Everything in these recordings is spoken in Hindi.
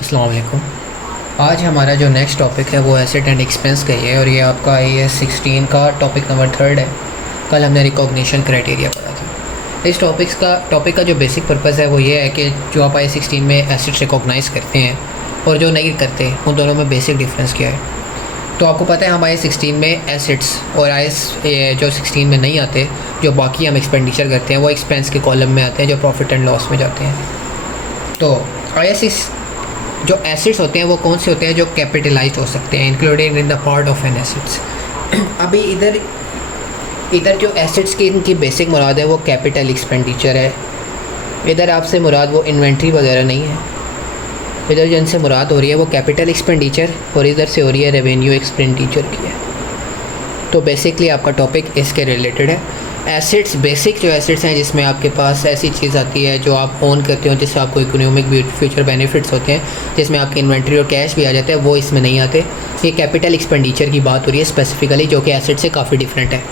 अस्सलाम वालेकुम। आज हमारा जो नेक्स्ट टॉपिक है वो एसेट एंड एक्सपेंस का ही है और ये आपका IAS 16 का टॉपिक नंबर 3 है। कल हमने रिकॉग्निशन क्राइटेरिया पढ़ा था। इस टॉपिक का जो बेसिक पर्पज़ है वो ये है कि जो आप IAS 16 में एसेट्स रिकॉग्नाइज़ करते हैं और जो नहीं करते उन दोनों में बेसिक डिफरेंस क्या है। तो आपको पता है हम IAS 16 में एसेट्स और IAS जो 16 में नहीं आते, जो बाकी हम एक्सपेंडिचर करते हैं वो एक्सपेंस के कॉलम में आते हैं, जो प्रॉफिट एंड लॉस में जाते हैं। तो IAS जो एसेट्स होते हैं वो कौन से होते हैं जो कैपिटलाइज हो सकते हैं, including in the part of an assets. अभी इधर जो एसेट्स की इनकी बेसिक मुराद है वो कैपिटल एक्सपेंडिचर है। इधर आपसे मुराद वो इन्वेंट्री वगैरह नहीं है। इधर जिनसे मुराद हो रही है वो कैपिटल एक्सपेंडिचर और इधर से हो रही है रेवेन्यू एक्सपेंडिचर की है। तो बेसिकली आपका टॉपिक इसके रिलेटेड है। एसेट्स, बेसिक जो एसेट्स हैं जिसमें आपके पास ऐसी चीज़ आती है जो आप ओन करते हो, जिससे आपको इकोनॉमिक फ्यूचर बेनिफिट्स होते हैं, जिसमें आपकी इन्वेंट्री और कैश भी आ जाता है, वो इसमें नहीं आते। ये कैपिटल एक्सपेंडिचर की बात हो रही है स्पेसिफिकली, जो कि एसेट से काफ़ी डिफरेंट है।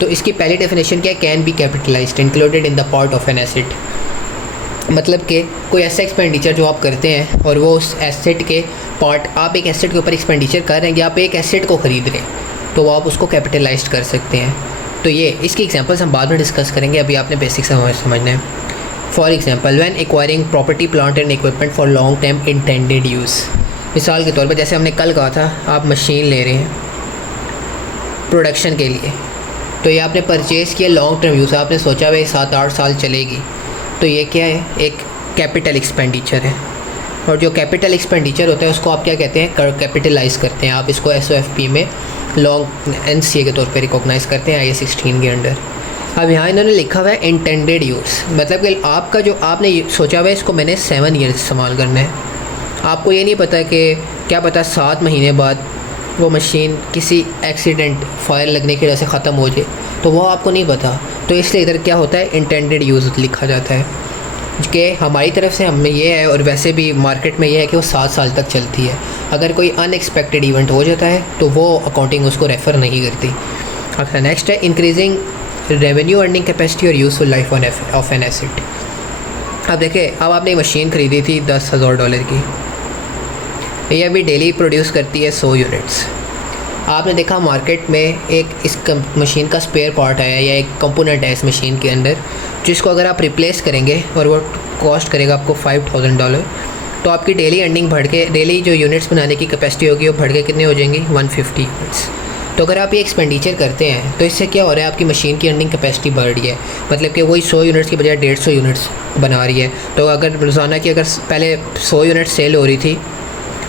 तो इसकी पहली डेफिनेशन क्या है? Can be capitalised included in the part of an asset. मतलब कि कोई ऐसा एक्सपेंडिचर जो आप करते हैं और वो उस एसेट के पार्ट, आप एक एसेट के ऊपर एक्सपेंडिचर कर रहे हैं या आप एक एसेट को ख़रीद रहे हैं, तो वो आप उसको कैपिटलाइज्ड कर सकते हैं। तो ये इसकी एग्जांपल्स हम बाद में डिस्कस करेंगे, अभी आपने बेसिक समझना है। For example, when acquiring property, plant and equipment for long term intended use. मिसाल के तौर पर जैसे हमने कल कहा था, आप मशीन ले रहे हैं प्रोडक्शन के लिए, तो ये आपने परचेज़ किया लॉन्ग टर्म यूज़, आपने सोचा भाई 7-8 साल चलेगी, तो ये क्या है? एक कैपिटल एक्सपेंडिचर है। और जो कैपिटल एक्सपेंडिचर होता है उसको आप क्या कहते हैं? कैपिटलाइज़ करते हैं। आप इसको SOFP में लॉन्ग NCA के तौर पे रिकॉग्नाइज़ करते हैं IAS 16 के अंडर। अब यहाँ इन्होंने लिखा हुआ है इंटेंडेड यूज़, मतलब कि आपका जो आपने सोचा हुआ है इसको मैंने 7 ईयर्स इस्तेमाल करना है। आपको ये नहीं पता कि क्या पता 7 महीने बाद वो मशीन किसी एक्सीडेंट, फायर लगने की वजह से ख़त्म हो जाए, तो वो आपको नहीं पता। तो इसलिए इधर क्या होता है? इंटेंडेड यूज़ लिखा जाता है कि हमारी तरफ से हमें ये है, और वैसे भी मार्केट में ये है कि वो 7 साल तक चलती है। अगर कोई अनएक्सपेक्टेड इवेंट हो जाता है तो वो अकाउंटिंग उसको रेफ़र नहीं करती। अच्छा, नेक्स्ट है इंक्रीजिंग रेवेन्यू अर्निंग कैपेसिटी और useful life of an asset. अब देखिए, अब आपने एक मशीन ख़रीदी थी $10,000 की, ये अभी डेली प्रोड्यूस करती है 100 यूनिट्स। आपने देखा मार्केट में एक इस मशीन का स्पेयर पार्ट आया या एक कंपोनेंट है इस मशीन के अंदर, जिसको अगर आप रिप्लेस करेंगे और वो कॉस्ट करेगा आपको $5,000, तो आपकी डेली अर्निंग बढ़ के, डेली जो यूनिट्स बनाने की कैपेसिटी होगी वो बढ़ के कितने हो जाएंगी? 150 यूनिट्स। तो अगर आप ये एक्सपेंडिचर करते हैं तो इससे क्या हो रहा है? आपकी मशीन की अर्निंग कैपेसिटी बढ़ रही है, मतलब कि वही 100 यूनिट्स की बजाय 150 यूनिट्स बना रही है। तो अगर रोज़ाना की अगर पहले 100 यूनिट सेल हो रही थी,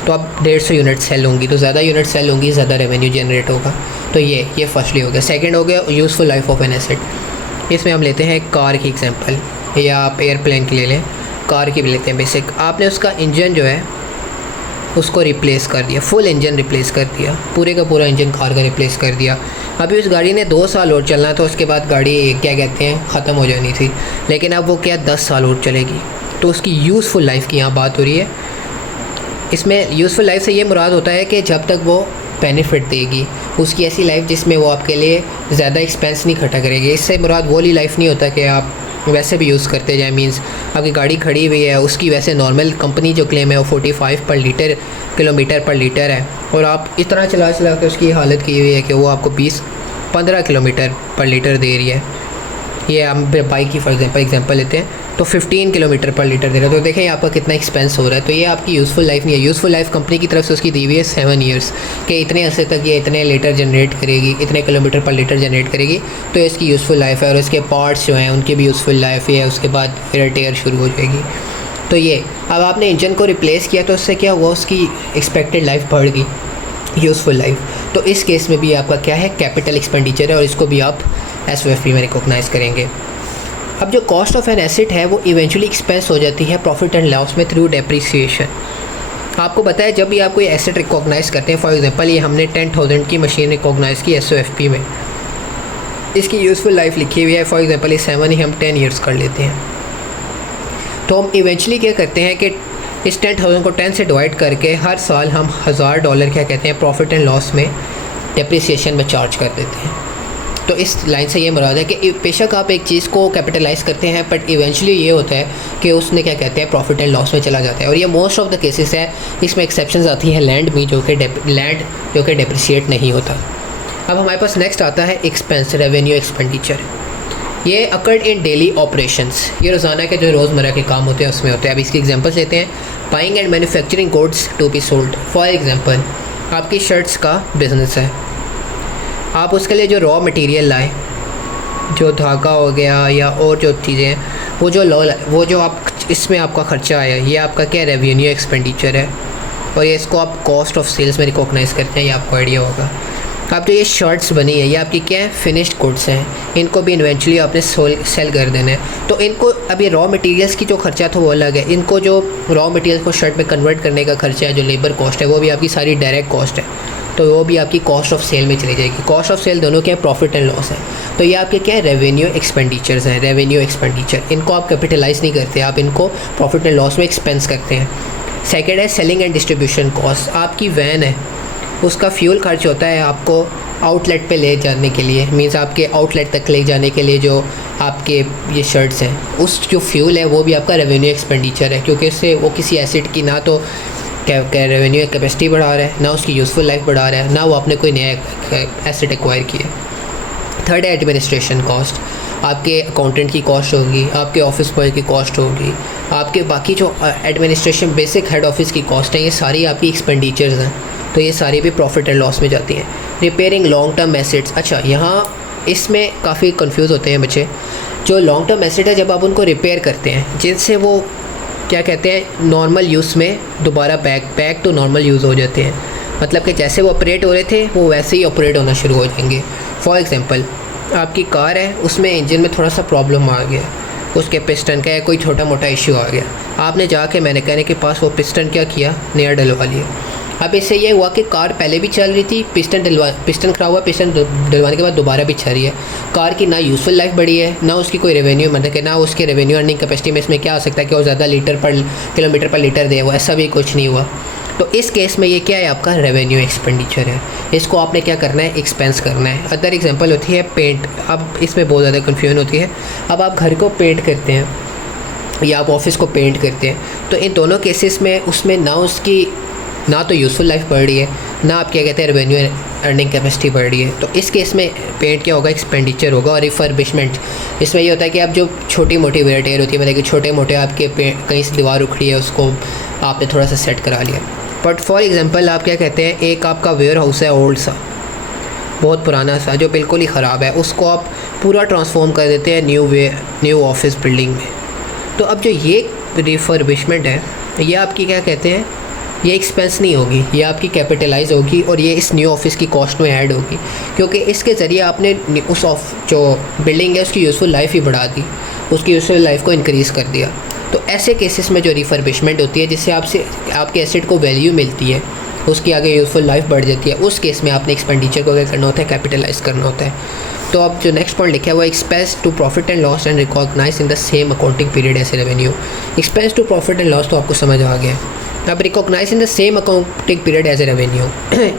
तो अब 150 यूनिट सेल होंगी, तो ज़्यादा यूनिट सेल होंगी, ज़्यादा रेवेन्यू जनरेट होगा। तो ये फर्स्टली हो गया। सेकंड हो गया useful life of an asset. इसमें हम लेते हैं कार की एग्जांपल, या आप एयरप्लेन की ले लें, कार की भी लेते हैं। बेसिक आपने उसका इंजन जो है उसको रिप्लेस कर दिया, फुल इंजन रिप्लेस कर दिया, पूरे का पूरा इंजन कार का रिप्लेस कर दिया। अभी उस गाड़ी ने 2 साल और चलना था, उसके बाद गाड़ी क्या कहते हैं ख़त्म हो जानी थी, लेकिन अब वो क्या 10 साल और चलेगी। तो उसकी यूज़फुल लाइफ की यहाँ बात हो रही है। इसमें यूज़फुल लाइफ से ये मुराद होता है कि जब तक वो बेनिफिट देगी, उसकी ऐसी लाइफ जिसमें वो आपके लिए ज़्यादा एक्सपेंस नहीं इकट्ठा करेगी। इससे मुराद वो वाली लाइफ नहीं होता कि आप वैसे भी यूज़ करते जाए, मींस आपकी गाड़ी खड़ी हुई है, उसकी वैसे नॉर्मल कंपनी जो क्लेम है वो 45 किलोमीटर पर लीटर है, और आप इतना चला के उसकी हालत की हुई है कि वो आपको 15 किलोमीटर पर लीटर दे रही है। ये हम बाइक की फॉर एग्जांपल लेते हैं, तो 15 किलोमीटर पर लीटर दे रहा है। तो देखें आपका कितना एक्सपेंस हो रहा है। तो ये आपकी यूज़फुल लाइफ नहीं है। यूज़फुल लाइफ कंपनी की तरफ से उसकी दी हुई है 7 ईयर्स, कि इतने अरसे तक ये इतने लीटर जनरेट करेगी, इतने किलोमीटर पर लीटर जनरेट करेगी, तो इसकी यूज़फुल लाइफ है। और इसके पार्ट्स जो हैं उनकी भी यूज़फुल लाइफ है, उसके बाद फिर टेयर शुरू हो जाएगी। तो ये अब आपने इंजन को रिप्लेस किया तो उससे क्या हुआ? उसकी एक्सपेक्टेड लाइफ बढ़ गई, यूज़फुल लाइफ। तो इस केस में भी आपका क्या है? कैपिटल एक्सपेंडिचर है, और इसको भी आप SOFP में रिकॉग्नाइज़ करेंगे। अब जो कॉस्ट ऑफ एन एसेट है वो इवेंचुअली एक्सपेंस हो जाती है प्रॉफिट एंड लॉस में थ्रू डेप्रिसिएशन। आपको पता है जब भी आप कोई एसेट रिकॉग्नाइज़ करते हैं, फॉर एग्जांपल ये हमने 10,000 की मशीन रिकॉग्नाइज़ की SOFP में, इसकी यूज़फुल लाइफ लिखी हुई है, फॉर एग्जांपल ये 7 ही हम 10 ईयर्स कर लेते हैं। तो हम इवेंचुअली क्या करते हैं कि इस 10,000 को 10 से डिवाइड करके हर साल हम $1,000 क्या कहते हैं प्रॉफिट एंड लॉस में डेप्रिसिएशन में चार्ज कर देते हैं। तो इस लाइन से ये मुराद है कि बेशक आप एक चीज़ को कैपिटलाइज करते हैं बट इवेंचुअली ये होता है कि उसने क्या कहते हैं प्रॉफिट एंड लॉस में चला जाता है। और ये मोस्ट ऑफ द केसेस है, इसमें एक्सेप्शंस आती हैं लैंड भी जो कि डेप्रिशिएट नहीं होता। अब हमारे पास नेक्स्ट आता है एक्सपेंस, रेवेन्यू एक्सपेंडिचर। ये अकर्ड इन डेली ऑपरेशंस, ये रोज़ाना के जो रोज़मर्रा के काम होते हैं उसमें होते हैं। अब इसकी एग्जांपल्स लेते हैं। Buying and manufacturing goods to be sold. For example आपकी शर्ट्स का बिज़नेस है, आप उसके लिए जो रॉ मटेरियल लाए, जो धागा हो गया या और जो चीज़ें, वो जो आप इसमें आपका ख़र्चा आया, ये आपका क्या रेवेन्यू एक्सपेंडिचर है और ये इसको आप कॉस्ट ऑफ सेल्स में रिकॉग्नाइज़ करते हैं, ये आपको आइडिया होगा। अब जो ये शर्ट्स बनी है ये आपकी क्या है, फिनिश्ड गुड्स हैं, इनको भी इवेंचुअली आपने सेल कर देना है। तो इनको अब ये रॉ मटेरियल्स की जो खर्चा था वो अलग है, इनको जो रॉ मटेरियल को शर्ट में कन्वर्ट करने का खर्चा है, जो लेबर कॉस्ट है, वो भी आपकी सारी डायरेक्ट कॉस्ट है, तो वो भी आपकी कॉस्ट ऑफ सेल में चली जाएगी। कॉस्ट ऑफ सेल दोनों क्या है, प्रॉफिट एंड लॉस है। तो ये आपके क्या है, रेवेन्यू एक्सपेंडिचर्स हैं, रेवेन्यू एक्सपेंडिचर। इनको आप कैपिटलाइज नहीं करते, आप इनको प्रॉफिट एंड लॉस में एक्सपेंस करते हैं। सेकेंड है सेलिंग एंड डिस्ट्रीब्यूशन कॉस्ट। आपकी वैन है, उसका फ्यूल खर्च होता है आपको आउटलेट पे ले जाने के लिए, मीन्स आपके आउटलेट तक ले जाने के लिए जो आपके ये शर्ट्स हैं, उस जो फ्यूल है वो भी आपका रेवेन्यू एक्सपेंडिचर है, क्योंकि उससे वो किसी एसिड की ना तो क्या रेवेन्यू कैपेसिटी बढ़ा रहा है, ना उसकी यूज़फुल लाइफ बढ़ा रहा है, ना वो आपने कोई नया एसेट एक्वायर किया। थर्ड है एडमिनिस्ट्रेशन कॉस्ट। आपके अकाउंटेंट की कॉस्ट होगी, आपके ऑफिस बॉय की कॉस्ट होगी, आपके बाकी जो एडमिनिस्ट्रेशन बेसिक हेड ऑफिस की कॉस्ट हैं, ये सारी आपकी एक्सपेंडिचर्स हैं, तो ये सारी भी प्रॉफिट एंड लॉस में जाती हैं। Repairing long term assets. अच्छा, यहाँ इसमें काफ़ी कंफ्यूज होते हैं बच्चे। जो लॉन्ग टर्म एसेट है, जब आप उनको रिपेयर करते हैं, जिनसे वो क्या कहते हैं नॉर्मल यूज़ में दोबारा बैक टू नॉर्मल यूज़ हो जाते हैं, मतलब कि जैसे वो ऑपरेट हो रहे थे वो वैसे ही ऑपरेट होना शुरू हो जाएंगे। फॉर एग्ज़ाम्पल आपकी कार है, उसमें इंजन में थोड़ा सा प्रॉब्लम आ गया, उसके पिस्टन का कोई छोटा मोटा इशू आ गया, आपने जाके मैकेनिक के पास वो पिस्टन क्या किया, नया डलवा लिया। अब इससे ये हुआ कि कार पहले भी चल रही थी, पिस्टन खराब हुआ, पिस्टन डलवाने के बाद दोबारा भी चल रही है। कार की ना यूज़फुल लाइफ बढ़ी है, ना उसकी कोई रेवेन्यू, मतलब कि ना उसके रेवेन्यू अर्निंग कैपेसिटी में इसमें क्या आ सकता है कि वो ज़्यादा किलोमीटर पर लीटर दे, वो ऐसा भी कुछ नहीं हुआ। तो इस केस में ये क्या है, आपका रेवेन्यू एक्सपेंडिचर है, इसको आपने क्या करना है, एक्सपेंस करना है। अदर एग्जांपल होती है पेंट। अब इसमें बहुत ज़्यादा कन्फ्यूजन होती है। अब आप घर को पेंट करते हैं या आप ऑफिस को पेंट करते हैं, तो इन दोनों केसेस में उसमें ना तो यूज़फुल लाइफ बढ़ रही है, ना आप क्या कहते हैं रेवेन्यू अर्निंग कैपेसिटी बढ़ रही है। तो इस केस में पेंट क्या होगा, एक्सपेंडिचर होगा। और रिफर्बिशमेंट, इसमें ये होता है कि आप जो छोटी मोटी वेयर होती है, मतलब कि छोटे मोटे आपके कहीं से दीवार उखड़ी है, उसको आपने थोड़ा सा सेट करा लिया। बट फॉर एग्जांपल आप क्या कहते हैं, एक आपका वेयर हाउस है ओल्ड सा, बहुत पुराना सा, जो बिल्कुल ही ख़राब है, उसको आप पूरा ट्रांसफॉर्म कर देते हैं न्यू ऑफिस बिल्डिंग में। तो अब जो ये रिफर्बिशमेंट है, ये आपकी क्या कहते हैं, ये एक्सपेंस नहीं होगी, ये आपकी कैपिटलाइज होगी और ये इस न्यू ऑफिस की कॉस्ट में ऐड होगी, क्योंकि इसके ज़रिए आपने जो बिल्डिंग है उसकी यूज़फुल लाइफ ही बढ़ा दी, उसकी यूज़फुल लाइफ को इंक्रीज़ कर दिया। तो ऐसे केसेस में जो रिफर्बिशमेंट होती है, जिससे आपके एसेट को वैल्यू मिलती है, उसकी आगे यूज़फुल लाइफ बढ़ जाती है, उस केस में आपने एक्सपेंडिचर को क्या करना होता है, कैपिटलाइज करना होता है। तो अब जो नेक्स्ट पॉइंट लिखा है वो expense to profit and loss and recognise in the same accounting period as revenue. Expense to profit and loss तो आपको समझ आ गया। अब recognise in the same accounting period as a revenue.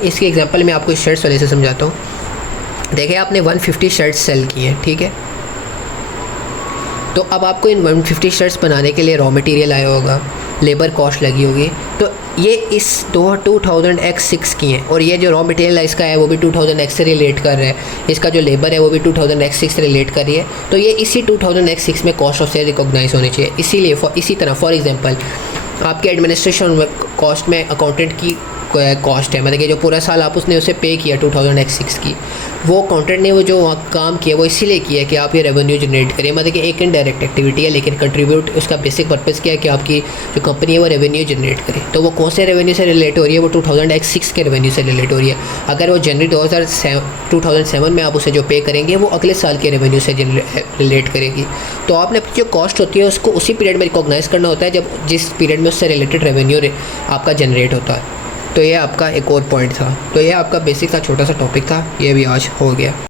इसकी एग्जांपल मैं आपको शर्ट्स वाले से समझाता हूँ। देखिए आपने 150 शर्ट्स सेल की हैं, ठीक है। तो अब आपको इन 150 शर्ट्स बनाने के लिए रॉ मटेरियल आया होगा, लेबर कॉस्ट लगी होगी, तो ये इस 2000x6 की हैं, और ये जो रॉ मटेरियल इसका है वो भी 2000x से रिलेट कर रहा है, इसका जो लेबर है वो भी 2000x6 से रिलेट कर रही है, तो ये इसी 2000x6 में कॉस्ट ऑफ सेल रिकॉग्नाइज होनी चाहिए। इसीलिए इसी तरह फॉर एग्जांपल आपके एडमिनिस्ट्रेशन कॉस्ट में अकाउंटेंट की कॉस्ट है, मतलब कि जो पूरा साल आप उसने उसे पे किया 2000x6 की, वो अकाउंटेंट ने वो जो काम किया वो इसीलिए किया कि आप ये रेवेन्यू जनरेट करें, मतलब कि एक इनडायरेक्ट एक्टिविटी है, लेकिन कंट्रीब्यूट उसका बेसिक पर्पस क्या है कि आपकी जो कंपनी है वो रेवेन्यू जनरेट करे। तो वो कौन से रेवेन्यू से रिलेट हो रही है, वो 2000x6 के रेवेन्यू से रिलेट हो रही है। अगर वो जनवरी 2007 में आप उसे जो पे करेंगे वो अगले साल के रेवेन्यू से रिलेट करेगी। तो आपने जो कॉस्ट होती है उसको उसी पीरियड में रिकॉग्नाइज़ करना होता है जब जिस पीरियड में उससे रिलेटेड रेवेन्यू आपका जनरेट होता है। तो ये आपका एक और पॉइंट था। तो ये आपका बेसिक सा छोटा सा टॉपिक था, ये भी आज हो गया।